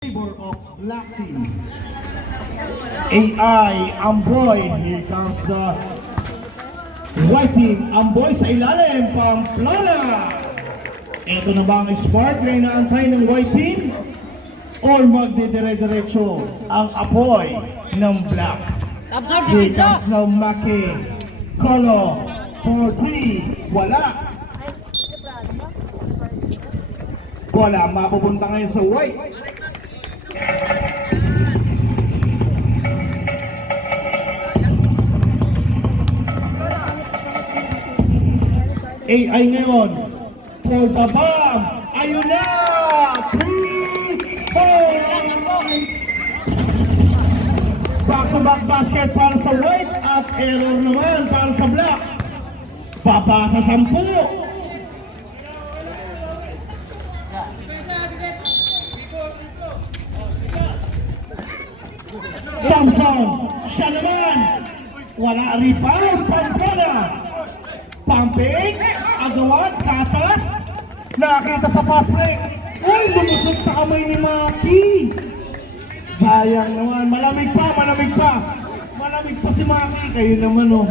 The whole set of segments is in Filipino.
favor of black team. AI, Amboy. Here comes the white team. Amboy sa ilalim, Pamplona. Ito na ba ang spark na inaantay ng white team? Or magdidire-diretso ang apoy ng black? Here comes now Maki. Colo for 3. Wala. Wala. Mapupunta ngayon sa white. AI ngayon for the bomb. Ayun na! 3 points! Back-to-back basket para sa white at error naman para sa black. Baba sa 10. Thompson, siya naman. Wala rebound, Pamplona. Pumping, agawad, Casas. Nakita sa fast break. Uy, lumusot sa kamay ni Maki. Sayang naman, malamig pa. Malamig pa si Maki. Kayo naman, oh.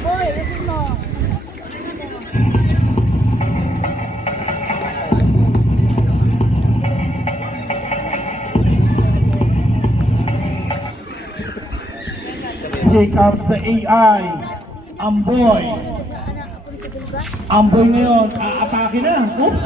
Boy, listen mo. Here comes the AI. Amboy. Amboy ngayon, aatake na. Oops.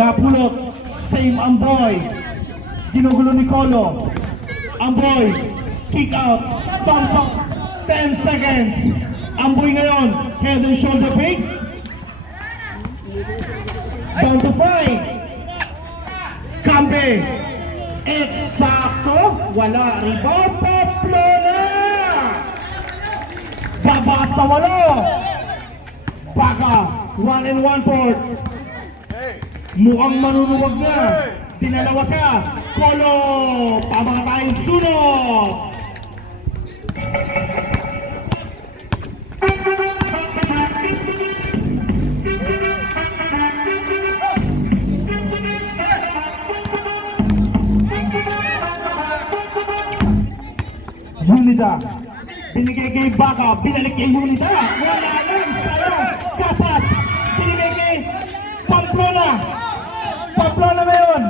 Napulot. Same Amboy. Ginugulo ni Colo. Amboy. Kick out. Thumbs up. 10 seconds. Amboy ngayon. Head and shoulder fake. Down to 5. Kambe. Eksakto. Wala. Rebound. Pamplona. Baba sa 8. Baka. 1 and 1 port. Mukhang manunuwag na. Dinalawa siya. Colo. Pamatayang sunod. Unida. Binigay kay Baka. Binalik kay Unida. Wala lang. Sayang. Casas. Binigay kay Pamplona. Pamplona ngayon.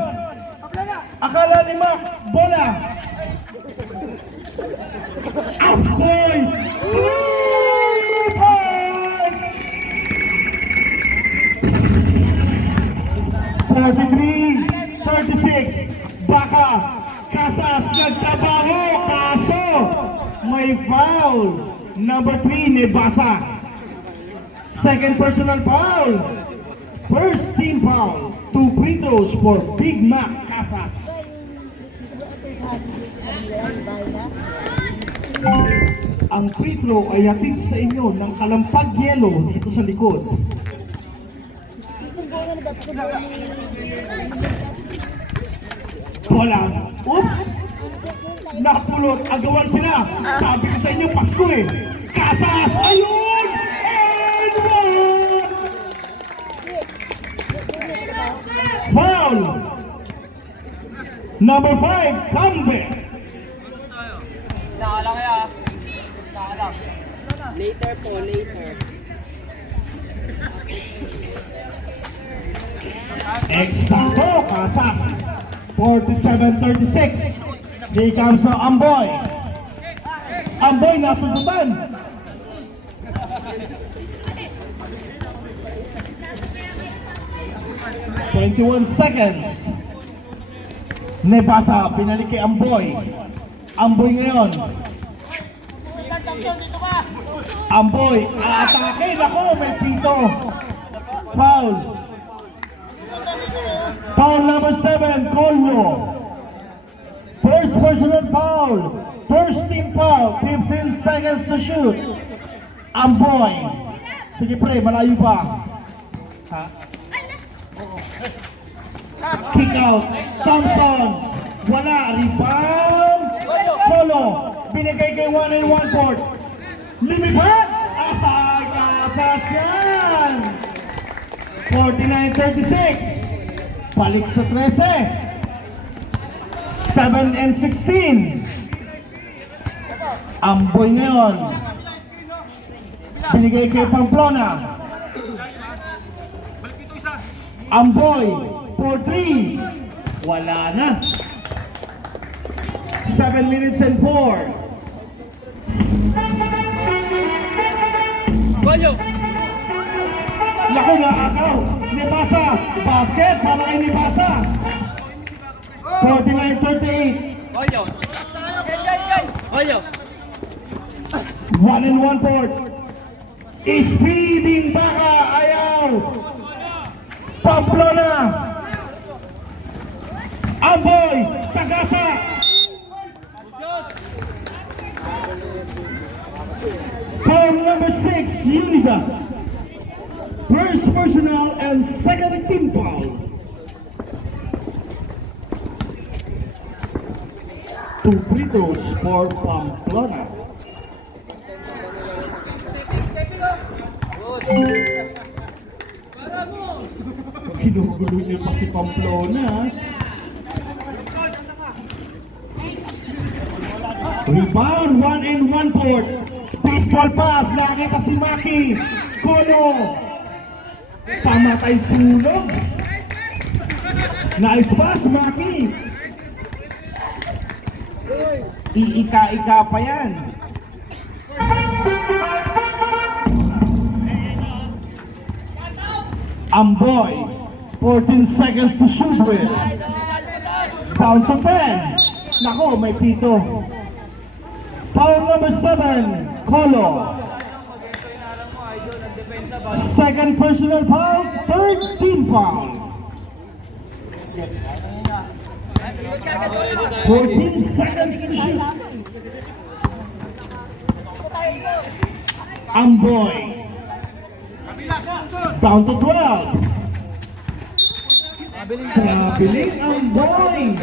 Akala ni Mac. Bola. Amboy. 3 points. 33-36. Baka. Casas nagtrabaho. Kaso may foul. Number 3 ni Basa. Second personal foul. First team foul. 2 free throws for Big Mac Casas. Ang free throw ay hatid sa inyo ng Kalampag Yellow dito sa likod. Wala. Oops! Nakapulot. Agawan sila. Sabi ko sa inyo, Pasko eh. Casas! Ayun! And one! Foul! Number 5, comeback. Nakalang kaya. Nakalang. Later po, later. Eksakto, Casas. 47-36. Here comes now Amboy. Amboy nasundutan. "21 seconds. Nebasa, pinalik kay Amboy. Amboy ngayon. Amboy, aatake. Nako, may pito. Foul. Foul number 7, Colmo. First personal foul. First team foul. 15 seconds to shoot. Amboy. Sige pre, malayo pa. Ha? Kick out. Thompson. Wala. Rebound. Colo. Binigay kay 1 and 1 court. Lumipad. Ay, Casas yan. 49-36. Balik sa 13. 7 and 16. Amboy ngayon. Binigay kay Pamplona. Amboy for 3. Wala na. 7 minutes and 4. Golyo! Naku, nakakaw. Nibasa. Basket. Para kay Nibasa. 49-38. Golyo! Golyo! 1 and 1 fourth. Speeding Baka. Ayaw. Pamplona. Amboy. Sagasa. Foul number 6. Unida. First personal and second team foul. 2 free throws for Pamplona. Ginugulo niya pa si Pamplona. Rebound, 1 and 1 fourth. Baseball pass, nakita si Maki. Kolo. Pamatay sunog. Nice pass, Maki. Iika-ika pa yan. Amboy, 14 seconds to shoot with. Down to 10. Nako, may pito. Foul number 7, Kolo. Second personal foul, third team foul. 14 seconds to shoot. Amboy. Down to 12. Trabiling Amboy.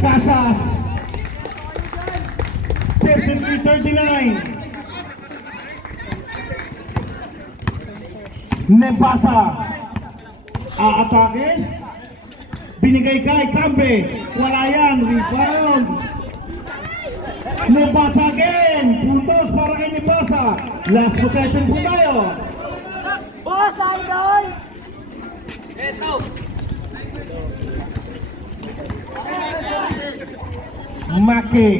Casas. 53-39. Nebasa. Aatake. Binigay kay Cambe. Wala yan. Rebound. Nebasa again. Puntos para kay Nebasa. Last possession po tayo. Boss, idol! Eto! Maki.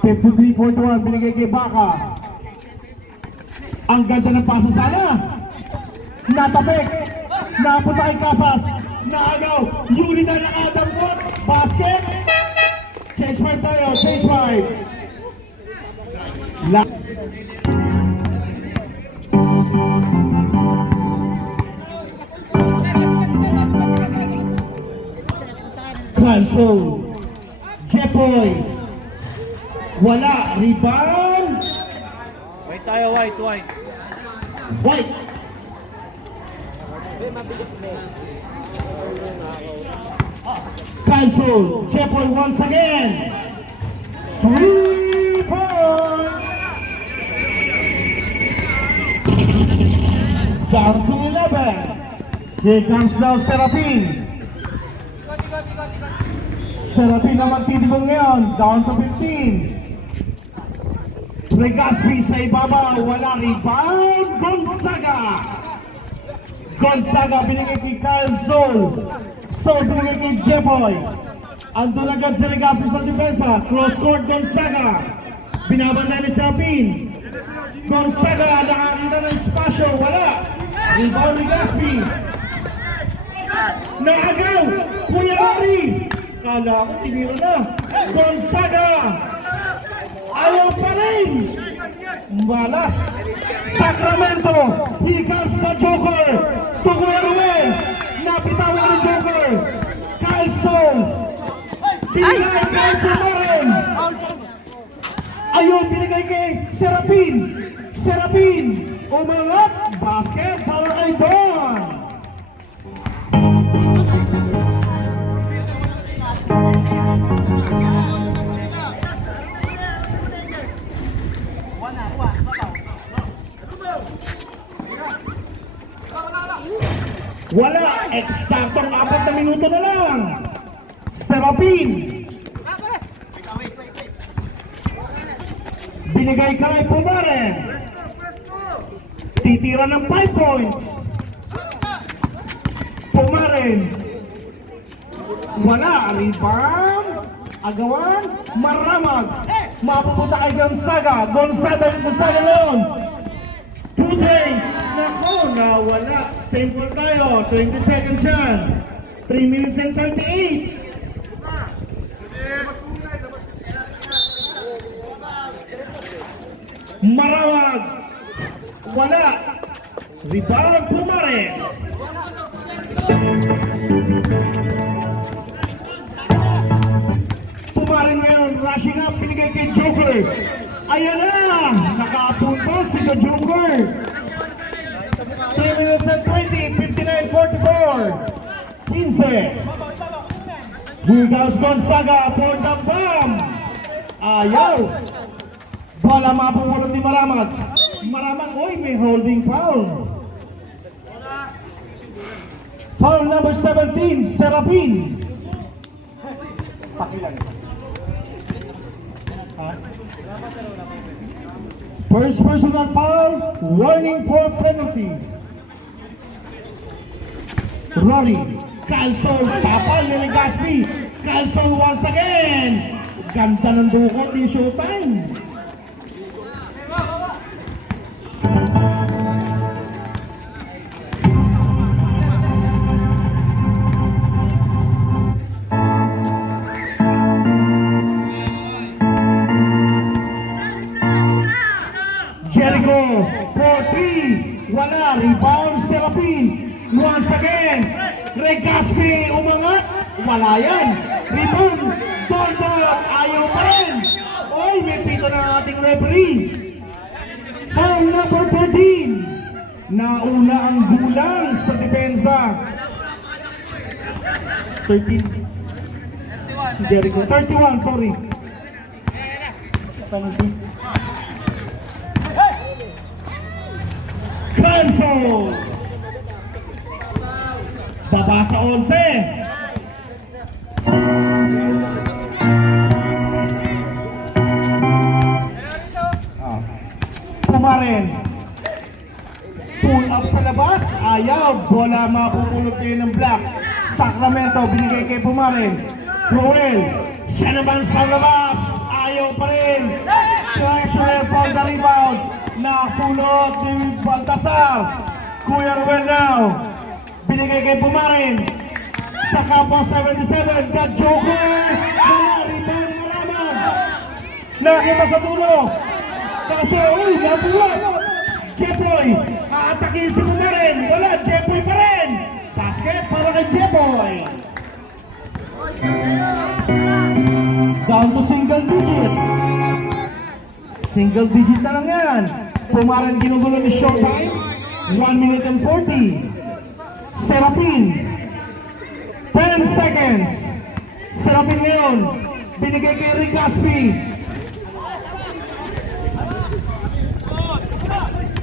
53-41. Binigay kay Baka. Ang ganda ng pasa sana. Natapik. Napunta kay Casas. Naagaw. Unida ng Adam Watt. Basket. Change 5 tayo. Change 5. Cancel. Jepoy. Wala. Rebound. White tayo, white. White. Cancel. Jepoy once again. 3 points. Down to 11. Here comes now Serapin. Serapin na magtitibong ngayon. Down to 15. Regaspi sa ibaba. Wala rebound. Gonzaga. Gonzaga binigay kay Kyle Sol. Sol binigay kay Jepoy. Andun agad si Regaspi sa depensa. Cross court Gonzaga. Binabanda ni Serapin. Gonzaga nakakita ng espasyo. Wala. Rebound Regaspi. Naagaw. Kuya Ari. Kala ko tiniro na. Gonzaga. Ayaw pa rin. Malas. Sacramento. Here comes the Joker. Tukuya Ruel. Napitawan ni Joker. Kyle Sol. Binigay kay Tumoren. Ayaw binigay kay Serapin. Serapin. Umangat. Basket para kay Don. Eksaktong 4 na minuto na lang. Serapin. Binigay kay Pumaren. Titira ng 5 points. Pumaren. Wala. Rebound. Agawan. Maramag. Mapupunta kay Gonzaga. Gonzaga ngayon. 2 days. Naku, nawala. Same ball tayo. 20 seconds yan. 3 minutes and 38. Marawag. Wala. Rebound Pumaren. Pumaren ngayon. Rushing up. Pinigay kay Joker. Ayan na. Nakapunta si The Joker. 3 minutes and 20. 59-44. 15. Here goes Gonzaga for the bomb. Ayaw. Bola mapupulot ni Maramag. Maramag, oy, may holding foul. Foul number 17, Serapin. Pakilang. First personal foul, warning for penalty. Rory, Calsol, sapal ni Gaspi. Calsol once again. Ganda ng dukat ni Showtime. Jericho, 4-3. Wala, rebound Serapin. Once again, Regaspi umangat. Wala yan. Rebound, Dondon, ayaw pa rin. Oy, may pito na ating referee. Foul number 13. Nauna ang gulang sa depensa. 13. Si Jericho. 31, sorry. Penalty. Cancel! Baba sa 11. Pumaren. Pull up sa labas. Ayaw. Bola mapupulot kayo ng black. Sacramento. Binigay kay Pumaren. Crowell. Siya naman sa labas. Ayaw pa rin. Treasurer for the rebound. Napulot ni Baltasar. Kuya Ruel now. Binigay kay Pumaren. Sa kampo 77. The Joker. Rebound Maramag. Nakita sa dulo. Kasi, uy, nabuhat. Jepoy. Aatakin si Pumaren. Wala. Jepoy pa rin. Basket para kay Jepoy. Down to single digit. Single digit na lang yan. Pumaren ginugulo ni Showtime. 1 minute and 40. Serapin. 10 seconds. Serapin ngayon. Binigay kay Regaspi.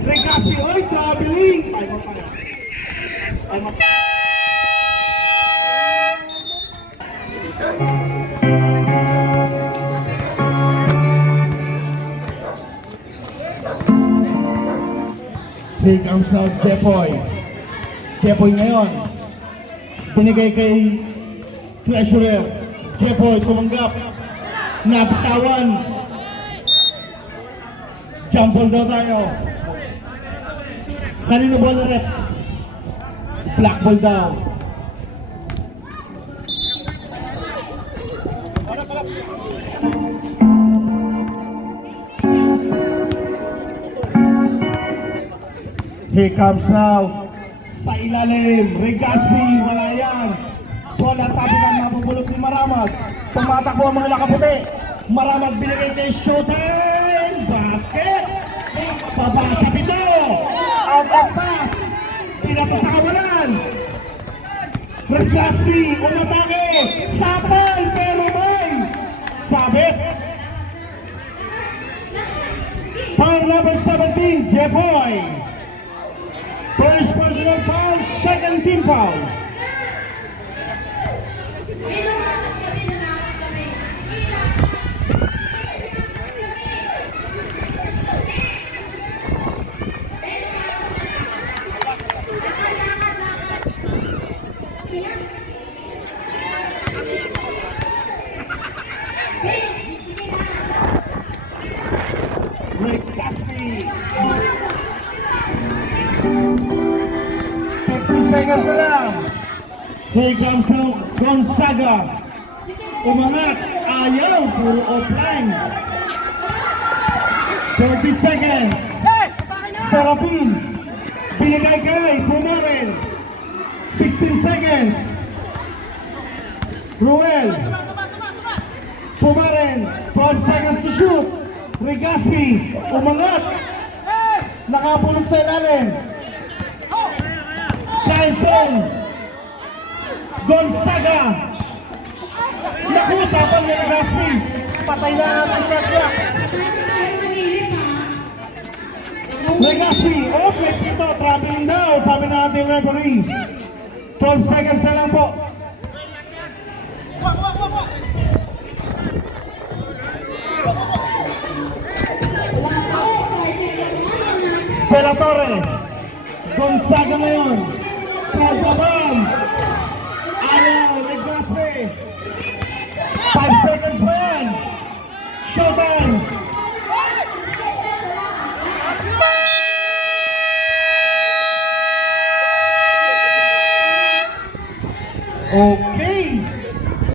Regaspi, oy, traveling. Here comes now Jepoy. Jepoy ngayon. Binigay kay Treasurer. Jepoy tumanggap. Napitawan. Jump ball daw tayo. Kanino ball na rep? Black ball daw. Here comes now. Sa ilalim. Regaspi. Wala yan. Bola tabigan mapupulot ni Maramag. Tumatakbo ang mga nakaputi. Maramag binigay kay Showtime. Basket. Pabasa pito. Out of pass. Pinato sa kawalan. Regaspi. Umatake. Sapal. Pero may sabit. Foul number 17. Jepoy. First personal foul, second team foul. Here comes now Gonzaga. Umangat. Ayaw. Puro offline. 30 seconds. Sarapin. Binigay kay Pumaren. 16 seconds. Ruel. Pumaren. 12 seconds to shoot. Regaspi. Umangat. Nakapulog sa ilalim. Kainson. Gonzaga. Naku, usapan ni Regaspi. Patay na natin siya. Regaspi. Oh, may pito. Traveling daw. Sabi na ating referee. 12 seconds na lang po. Pela Torre. Gonzaga ngayon.